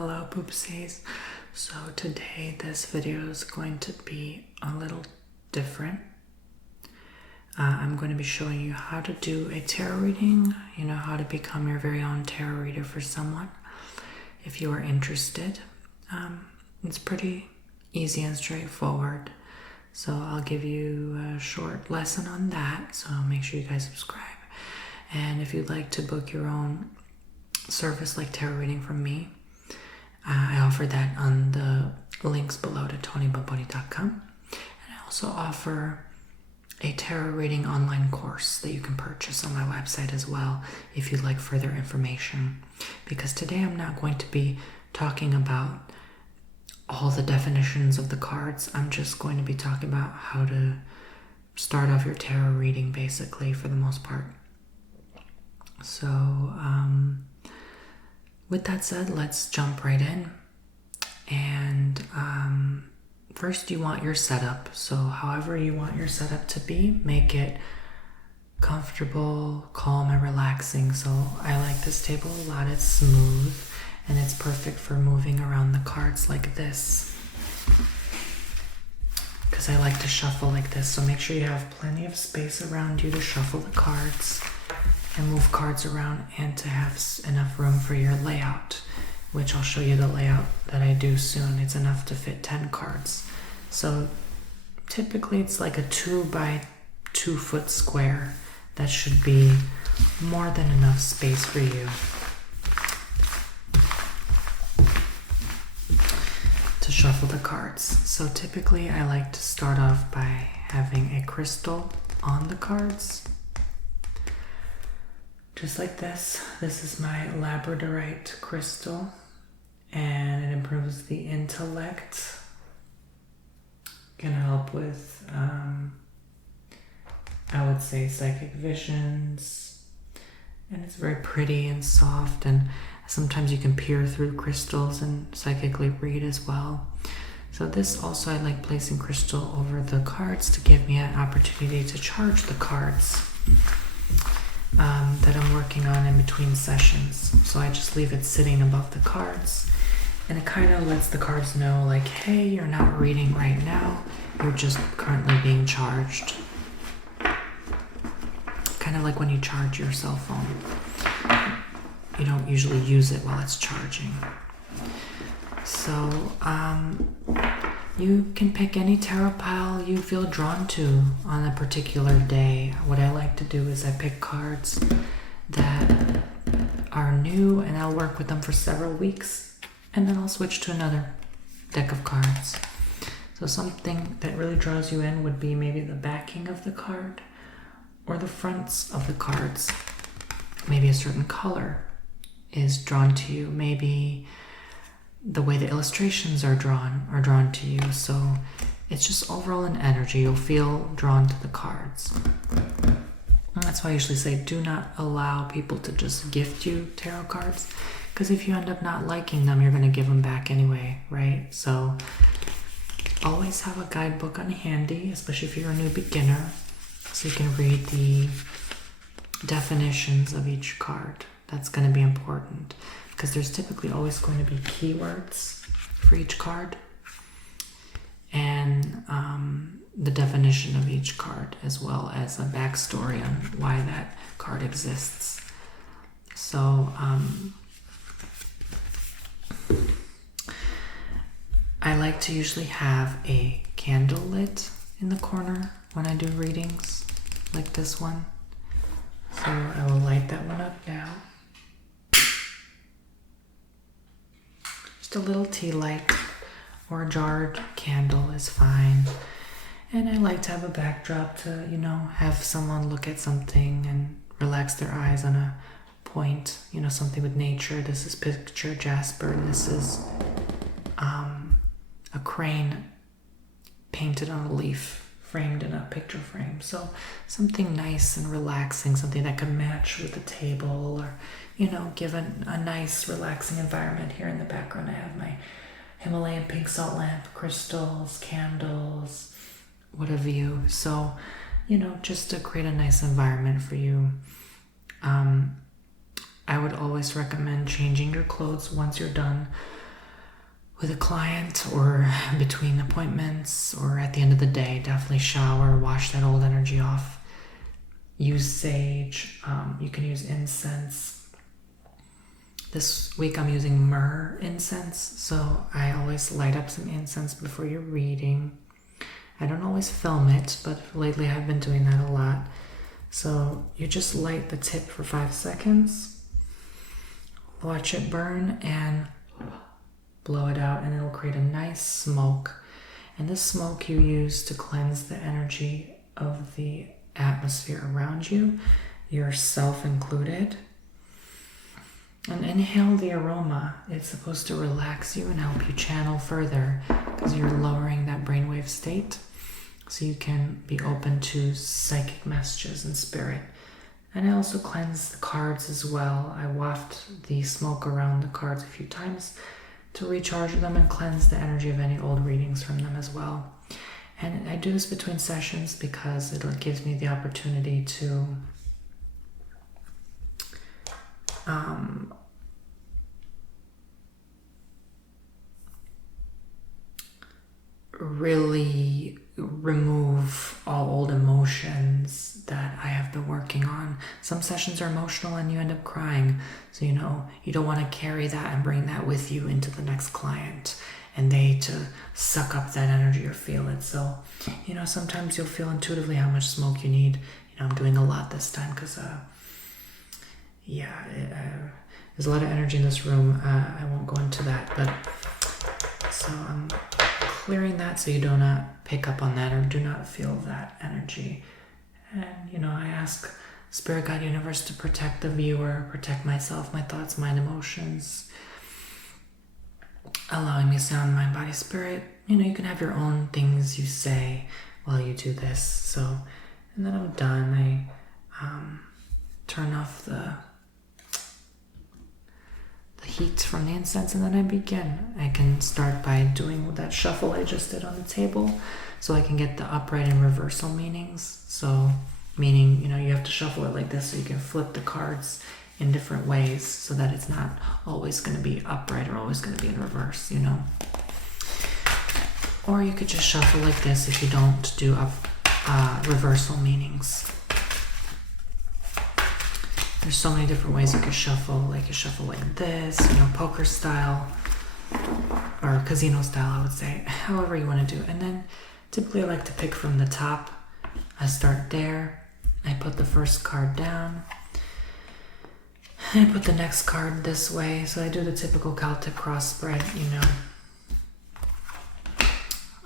Hello poopsies. So today this video is going to be a little different. I'm going to be showing you how to do a tarot reading, how to become your very own tarot reader for someone. If you are interested, it's pretty easy and straightforward. So I'll give you a short lesson on that, so make sure you guys subscribe. And if you'd like to book your own service like tarot reading from me, I offer that on the links below to TonyBomboni.com. And I also offer a tarot reading online course that you can purchase on my website as well if you'd like further information. Because today I'm not going to be talking about all the definitions of the cards. I'm just going to be talking about how to start off your tarot reading, basically, for the most part. So, with that said, let's jump right in. And first you want your setup. So however you want your setup to be, make it comfortable, calm, and relaxing. So I like this table a lot. It's smooth and it's perfect for moving around the cards like this, because I like to shuffle like this. So make sure you have plenty of space around you to shuffle the cards and move cards around, and to have enough room for your layout, which I'll show you the layout that I do soon. It's enough to fit 10 cards. So typically it's like a 2 by 2 foot square. That should be more than enough space for you to shuffle the cards. So typically I like to start off by having a crystal on the cards. Just like this. This is my labradorite crystal, and it improves the intellect. Can help with, I would say, psychic visions. And it's very pretty and soft, and sometimes you can peer through crystals and psychically read as well. So this also, I like placing crystal over the cards to give me an opportunity to charge the cards that I'm working on in between sessions. So I just leave it sitting above the cards, and it kind of lets the cards know, like, hey, you're not reading right now, you're just currently being charged. Kind of like when you charge your cell phone. You don't usually use it while it's charging. So you can pick any tarot pile you feel drawn to on a particular day. What I like to do is I pick cards that are new, and I'll work with them for several weeks, and then I'll switch to another deck of cards. So something that really draws you in would be maybe the backing of the card or the fronts of the cards. Maybe a certain color is drawn to you. Maybe the way the illustrations are drawn to you. So it's just overall an energy. You'll feel drawn to the cards. And that's why I usually say do not allow people to just gift you tarot cards, because if you end up not liking them, you're going to give them back anyway, right? So always have a guidebook on handy, especially if you're a new beginner, so you can read the definitions of each card. That's going to be important, because there's typically always going to be keywords for each card, and the definition of each card, as well as a backstory on why that card exists. So I like to usually have a candle lit in the corner when I do readings like this one. So I will light that one up now. Just a little tea light or a jarred candle is fine. And I like to have a backdrop to, have someone look at something and relax their eyes on a point, something with nature. This is picture jasper, and this is a crane painted on a leaf, framed in a picture frame. So something nice and relaxing, something that could match with the table, or give a nice relaxing environment. Here in the background I have my Himalayan pink salt lamp, crystals, candles, what have you. So just to create a nice environment for you. I would always recommend changing your clothes once you're done with a client or between appointments or at the end of the day, definitely shower, wash that old energy off. Use sage. You can use incense. This week I'm using myrrh incense, so I always light up some incense before you're reading. I don't always film it, but lately I've been doing that a lot. So you just light the tip for 5 seconds, watch it burn, and blow it out, and it'll create a nice smoke. And this smoke you use to cleanse the energy of the atmosphere around you, yourself included. And inhale the aroma. It's supposed to relax you and help you channel further because you're lowering that brainwave state so you can be open to psychic messages and spirit. And I also cleanse the cards as well. I waft the smoke around the cards a few times to recharge them and cleanse the energy of any old readings from them as well. And I do this between sessions because it gives me the opportunity to really remove all old emotions that I have been working on. Some sessions are emotional and you end up crying. So, you don't want to carry that and bring that with you into the next client and they to suck up that energy or feel it. So, sometimes you'll feel intuitively how much smoke you need. I'm doing a lot this time because, there's a lot of energy in this room. I won't go into that, but so I'm clearing that so you do not pick up on that or do not feel that energy. And, I ask Spirit Guide Universe to protect the viewer, protect myself, my thoughts, mind, emotions, allowing me sound, mind, body, spirit. You can have your own things you say while you do this. So, and then I'm done. I turn off the heat from the incense and then I begin. I can start by doing that shuffle I just did on the table so I can get the upright and reversal meanings. So meaning, you have to shuffle it like this so you can flip the cards in different ways so that it's not always going to be upright or always going to be in reverse, Or you could just shuffle like this if you don't do reversal meanings. There's so many different ways you could shuffle. Like you shuffle like this, poker style or casino style, I would say, however you want to do. And then typically I like to pick from the top. I start there. I put the first card down. And I put the next card this way. So I do the typical Celtic cross spread,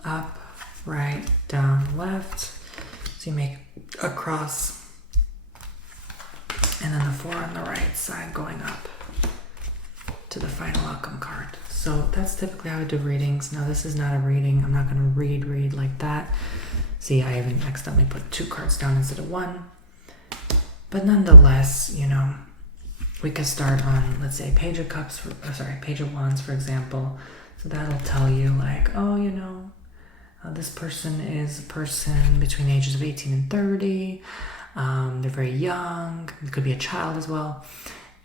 Up, right, down, left. So you make a cross. And then the 4 on the right side going up to the final outcome card. So that's typically how I do readings. Now this is not a reading. I'm not going to read like that. See, I even accidentally put 2 cards down instead of 1. But nonetheless, we could start on, let's say, Page of Wands, for example. So that'll tell you like, this person is a person between the ages of 18 and 30. They're very young. It could be a child as well.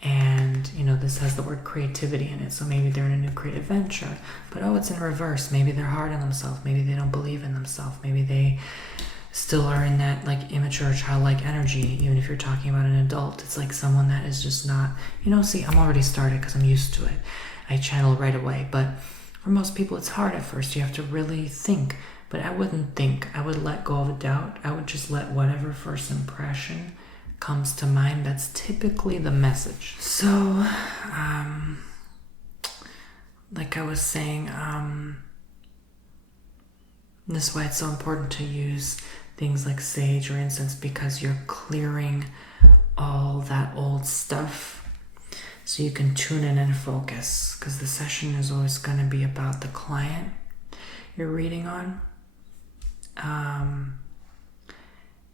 And, this has the word creativity in it. So maybe they're in a new creative venture. But, it's in reverse. Maybe they're hard on themselves. Maybe they don't believe in themselves. Maybe they still are in that, like, immature, childlike energy. Even if you're talking about an adult, it's like someone that is just not, see, I'm already started because I'm used to it. I channel right away. But for most people, it's hard at first. You have to really think. But I wouldn't think. I would let go of a doubt. I would just let whatever first impression comes to mind. That's typically the message. So, like I was saying, this is why it's so important to use things like sage or incense, because you're clearing all that old stuff so you can tune in and focus, because the session is always going to be about the client you're reading on.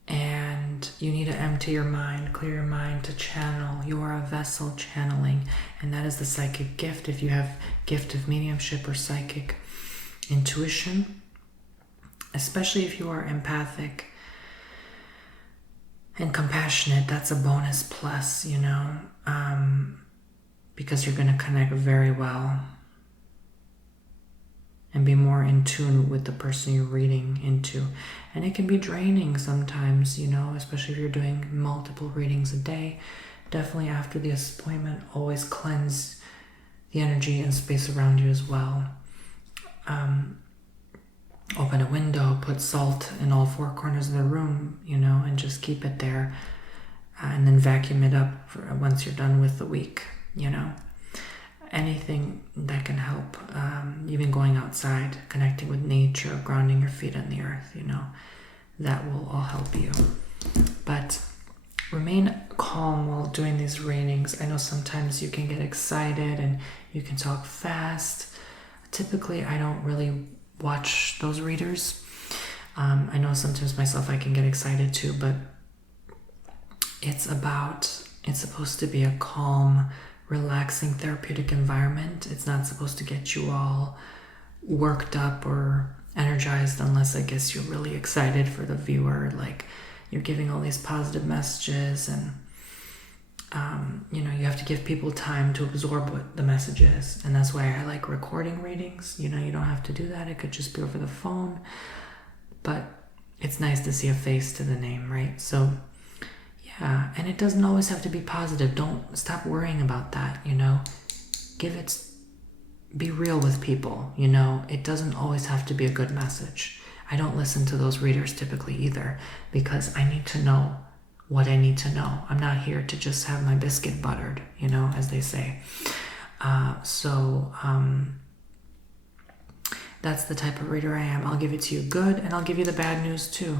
And you need to empty your mind, clear your mind to channel. You are a vessel channeling, and that is the psychic gift. If you have gift of mediumship or psychic intuition, especially if you are empathic and compassionate, that's a bonus plus, because you're going to connect very well and be more in tune with the person you're reading into. And it can be draining sometimes, especially if you're doing multiple readings a day. Definitely after the appointment, always cleanse the energy and space around you as well. Open a window, put salt in all four corners of the room, and just keep it there. And then vacuum it up once you're done with the week, Anything that can help, even going outside, connecting with nature, grounding your feet on the earth, that will all help you. But remain calm while doing these readings. I know sometimes you can get excited and you can talk fast. Typically, I don't really watch those readers. I know sometimes myself I can get excited too, but it's supposed to be a calm, relaxing, therapeutic environment. It's not supposed to get you all worked up or energized unless I guess you're really excited for the viewer, like you're giving all these positive messages and you have to give people time to absorb what the message is. And that's why I like recording readings. You don't have to do that. It could just be over the phone. But it's nice to see a face to the name, right? So, yeah. And it doesn't always have to be positive. Don't stop worrying about that, Be real with people, It doesn't always have to be a good message. I don't listen to those readers typically either because I need to know what I need to know. I'm not here to just have my biscuit buttered, as they say. That's the type of reader I am. I'll give it to you good and I'll give you the bad news too.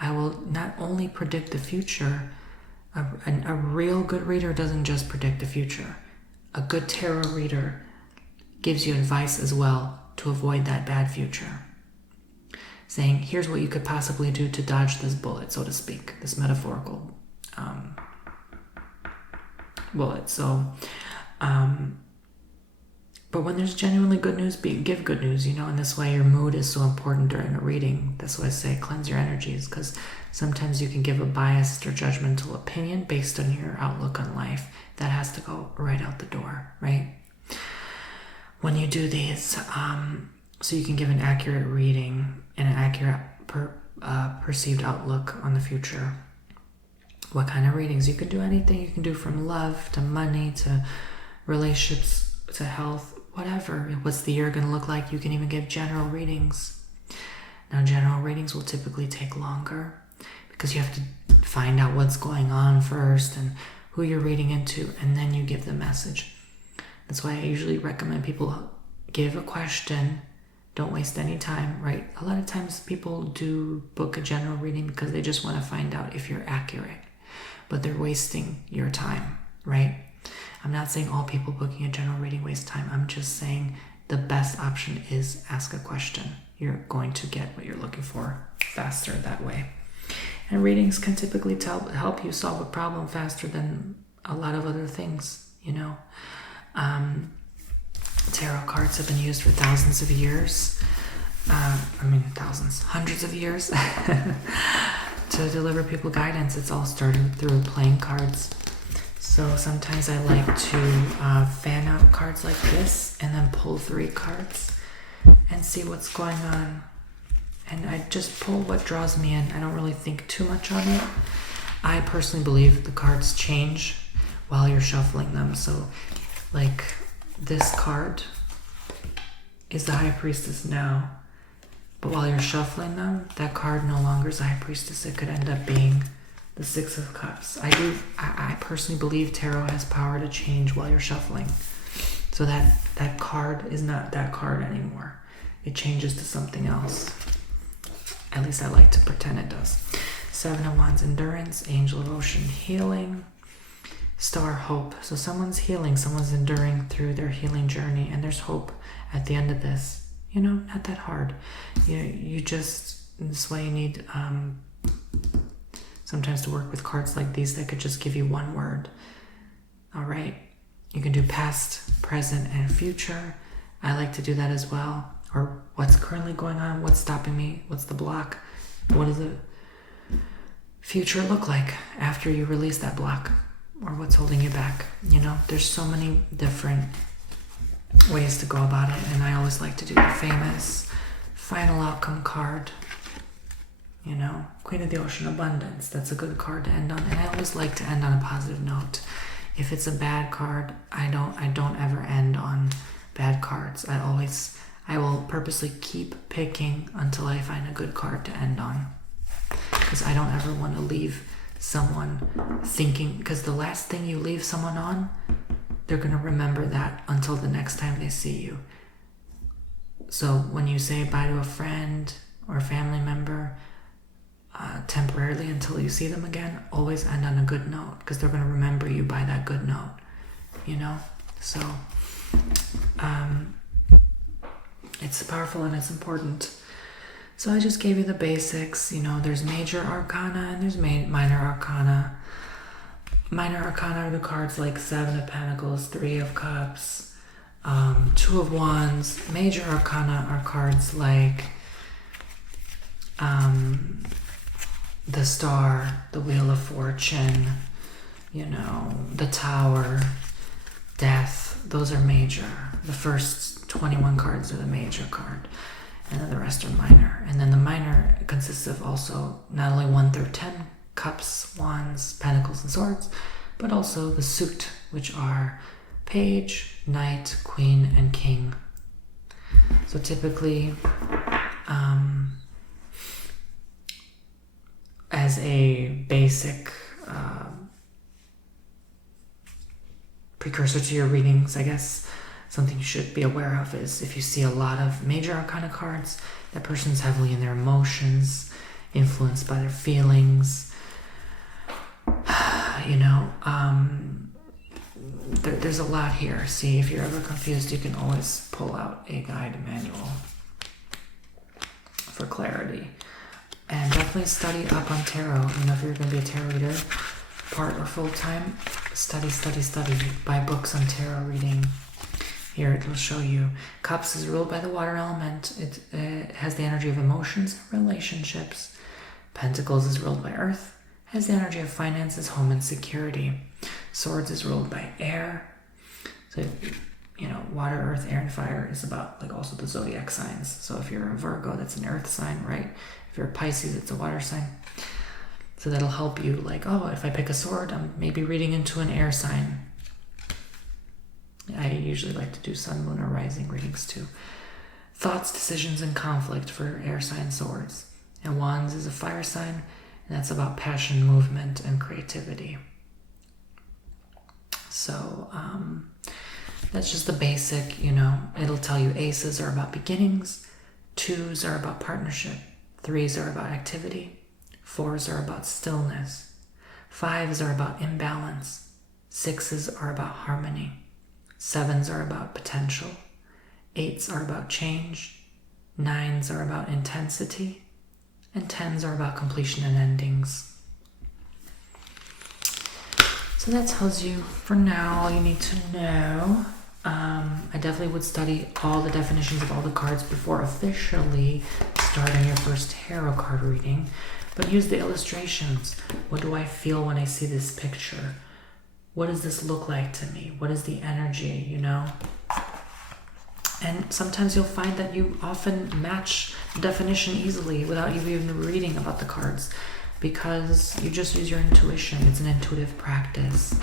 I will not only predict the future. A real good reader doesn't just predict the future. A good tarot reader gives you advice as well to avoid that bad future. Saying, here's what you could possibly do to dodge this bullet, so to speak, this metaphorical bullet. So, but when there's genuinely good news, give good news, and this way your mood is so important during a reading. That's why I say cleanse your energies, because sometimes you can give a biased or judgmental opinion based on your outlook on life. That has to go right out the door, right? When you do these, so you can give an accurate reading and an accurate perceived outlook on the future. What kind of readings? You can do anything. You can do from love to money to relationships to health, whatever. What's the year going to look like? You can even give general readings. Now, general readings will typically take longer because you have to find out what's going on first and who you're reading into, and then you give the message. That's why I usually recommend people give a question. Don't waste any time, right? A lot of times people do book a general reading because they just want to find out if you're accurate, but they're wasting your time, right? I'm not saying all people booking a general reading waste time. I'm just saying the best option is ask a question. You're going to get what you're looking for faster that way. And readings can typically help you solve a problem faster than a lot of other things, Tarot cards have been used for thousands of years. Hundreds of years to deliver people guidance. It's all started through playing cards. So sometimes I like to fan out cards like this and then pull 3 cards and see what's going on. And I just pull what draws me in. I don't really think too much on it. I personally believe the cards change while you're shuffling them. So like this card is the High Priestess now. But while you're shuffling them, that card no longer is the High Priestess. It could end up being the Six of Cups. I personally believe tarot has power to change while you're shuffling. So that card is not that card anymore. It changes to something else. At least I like to pretend it does. 7 of Wands, endurance. Angel of Ocean, healing. Star, hope. So someone's healing, someone's enduring through their healing journey, and there's hope at the end of this. Not that hard. You just, this way you need sometimes to work with cards like these that could just give you one word. All right. You can do past, present, and future. I like to do that as well. Or what's currently going on, what's stopping me, what's the block, what does the future look like after you release that block, or what's holding you back. There's so many different ways to go about it, and I always like to do the famous final outcome card. You know, Queen of the Ocean, Abundance. That's a good card to end on, and I always like to end on a positive note. If it's a bad card, I don't ever end on bad cards. I will purposely keep picking until I find a good card to end on, because I don't ever want to leave someone thinking, because the last thing you leave someone on, they're going to remember that until the next time they see you. So when you say bye to a friend or a family member, temporarily until you see them again, always end on a good note, because they're going to remember you by that good note, you know? So it's powerful and it's important. So I just gave you the basics. You know, there's major arcana and there's minor arcana. Minor arcana are the cards like 7 of Pentacles, 3 of Cups, 2 of Wands. Major arcana are cards like the Star, the Wheel of Fortune, you know, the Tower, Death. Those are major. The first 21 cards are the major card, and then the rest are minor. And then the minor consists of also not only 1 through 10 cups, wands, pentacles, and swords, but also the suit, which are page, knight, queen, and king. So typically, as a basic precursor to your readings, I guess, something you should be aware of is if you see a lot of major arcana cards, that person's heavily in their emotions, influenced by their feelings. You know, there's a lot here. See, if you're ever confused, you can always pull out a guide manual for clarity. And definitely study up on tarot. You know, if you're going to be a tarot reader, part or full-time, study. Buy books on tarot reading. Here it will show you. Cups is ruled by the water element. It has the energy of emotions and relationships. Pentacles is ruled by earth. Has the energy of finances, home, and security. Swords is ruled by air. So, you know, water, earth, air, and fire is about like also the zodiac signs. So if you're a Virgo, that's an earth sign, right? If you're a Pisces, it's a water sign. So that'll help you, like, oh, if I pick a sword, I'm maybe reading into an air sign. I usually like to do sun, moon, or rising readings too. Thoughts, decisions, and conflict for air sign swords. And wands is a fire sign, and that's about passion, movement, and creativity. So that's just the basic, you know. It'll tell you aces are about beginnings, 2s are about partnership, 3s are about activity, 4s are about stillness, 5s are about imbalance, 6s are about harmony, 7s are about potential, 8s are about change, 9s are about intensity, and 10s are about completion and endings. So that tells you, for now, all you need to know. I definitely would study all the definitions of all the cards before officially starting your first tarot card reading. But use the illustrations. What do I feel when I see this picture? What does this look like to me? What is the energy, you know? And sometimes you'll find that you often match the definition easily without you even reading about the cards, because you just use your intuition. It's an intuitive practice.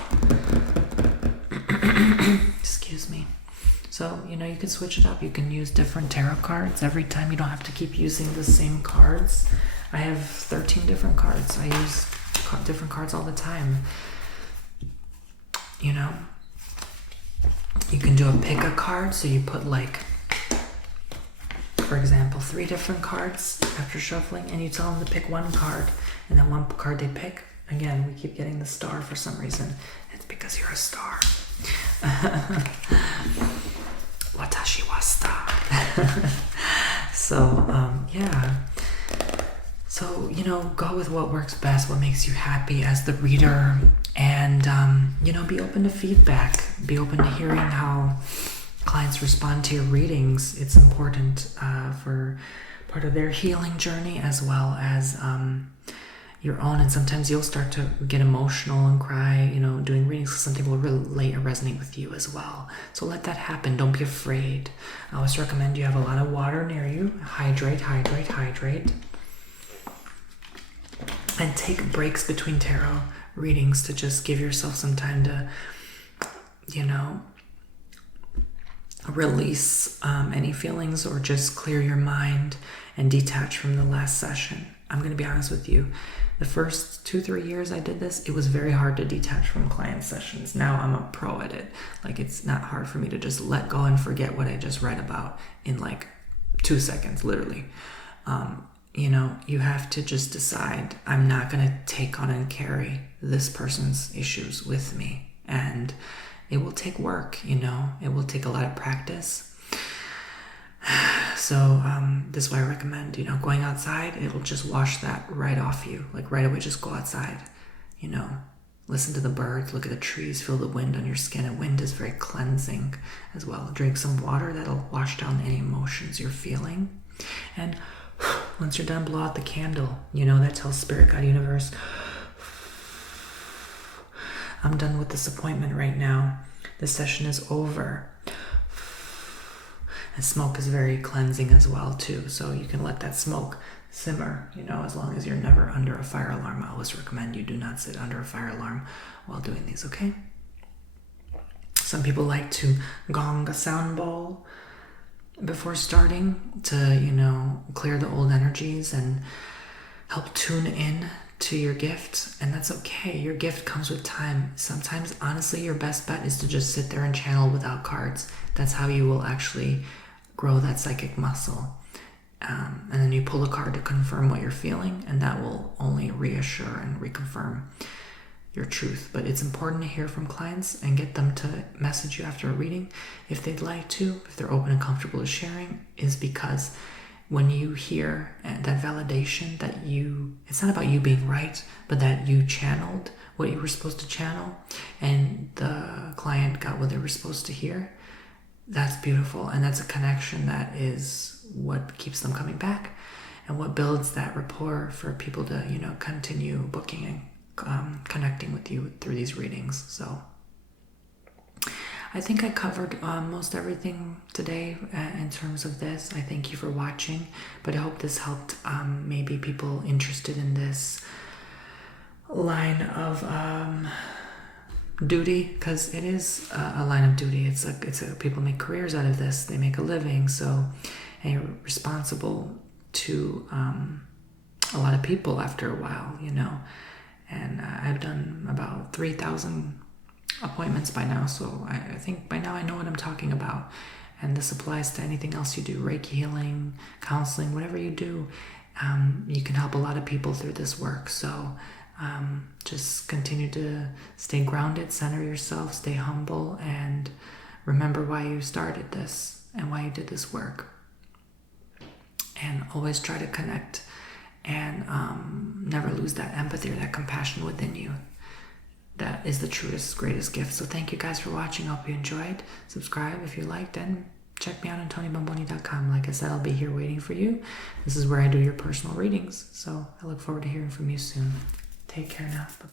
Excuse me. So, you know, you can switch it up. You can use different tarot cards every time. You don't have to keep using the same cards. I have 13 different cards. I use different cards all the time. You know, you can do a pick a card. So you put, like, for example, 3 different cards after shuffling, and you tell them to pick one card, and then one card they pick. Again, we keep getting the star for some reason. It's because you're a star. Watashi wa star. So, yeah. So, you know, go with what works best, what makes you happy as the reader, and, you know, be open to feedback. Be open to hearing how clients respond to your readings. It's important for part of their healing journey, as well as your own, and sometimes you'll start to get emotional and cry, doing readings, because something will relate or resonate with you as well. So let that happen. Don't be afraid. I always recommend you have a lot of water near you. Hydrate. And take breaks between tarot readings to just give yourself some time to, release any feelings, or just clear your mind and detach from the last session. I'm going to be honest with you. The first 2-3 years I did this, it was very hard to detach from client sessions. Now I'm a pro at it. Like, it's not hard for me to just let go and forget what I just read about in like 2 seconds, literally. You have to just decide, I'm not going to take on and carry this person's issues with me. And it will take work, it will take a lot of practice. So this is why I recommend, going outside. It'll just wash that right off you. Like, right away, just go outside, listen to the birds, look at the trees, feel the wind on your skin. And wind is very cleansing as well. Drink some water. That'll wash down any emotions you're feeling. And once you're done, blow out the candle. That tells Spirit, God, Universe, I'm done with this appointment right now. This session is over. And smoke is very cleansing as well, too. So you can let that smoke simmer, as long as you're never under a fire alarm. I always recommend you do not sit under a fire alarm while doing these, okay? Some people like to gong a sound bowl before starting to, clear the old energies and help tune in to your gift. And that's okay. Your gift comes with time. Sometimes, honestly, your best bet is to just sit there and channel without cards. That's how you will actually grow that psychic muscle. And then you pull a card to confirm what you're feeling, and that will only reassure and reconfirm your truth. But it's important to hear from clients and get them to message you after a reading if they'd like to, if they're open and comfortable with sharing, is because when you hear that validation that it's not about you being right, but that you channeled what you were supposed to channel and the client got what they were supposed to hear, that's beautiful. And that's a connection that is what keeps them coming back and what builds that rapport for people to, continue booking and connecting with you through these readings. So I think I covered most everything today in terms of this. I thank you for watching, but I hope this helped maybe people interested in this line of duty, because it is a line of duty. It's people make careers out of this. They make a living, so and you're responsible to a lot of people after a while, And I've done about 3,000 appointments by now, so I think by now I know what I'm talking about. And this applies to anything else you do, Reiki healing, counseling, whatever you do. You can help a lot of people through this work. So just continue to stay grounded, center yourself, stay humble, and remember why you started this and why you did this work. And always try to connect and never lose that empathy or that compassion within you. That is the truest, greatest gift. So thank you guys for watching. I hope you enjoyed. Subscribe if you liked, and check me out on TonyBomboni.com. Like I said, I'll be here waiting for you. This is where I do your personal readings. So I look forward to hearing from you soon. Take care now. Bye.